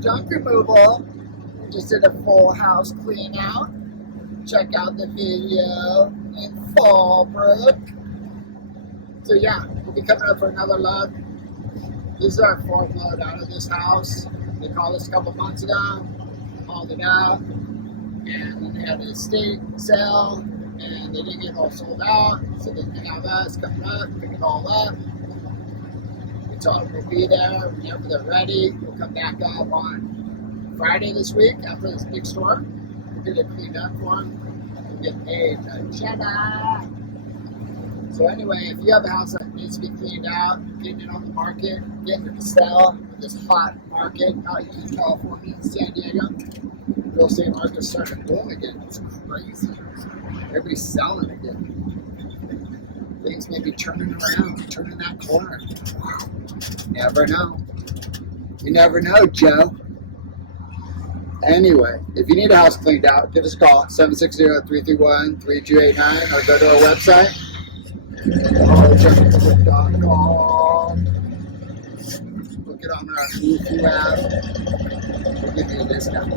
Junk Removal. We just did a full house clean out. Check out the video in Fallbrook. So yeah, we'll be coming up for another load. This is our 4th load out of this house. They called us a couple months ago, hauled it out, and then they had an estate sale, and they didn't get all sold out, so then they have us coming up, pick it all up. We told them we'll be there whenever they're ready. We'll come back up on Friday this week after this big storm. We'll get it cleaned up for them. We'll get paid a cheddar. So anyway, if you have a house that needs to be cleaned out, getting it on the market, getting it to sell in this hot market out here in California and San Diego, real estate market's starting to boom again. It's crazy. Everybody's selling again. Things may be turning around, turning that corner. Wow. Never know. You never know, Joe. Anyway, if you need a house cleaned out, give us a call, 760-331-3289, or go to our website, thehaulerjunkremoval.com. Look it on our Booth app. We'll give you a discount.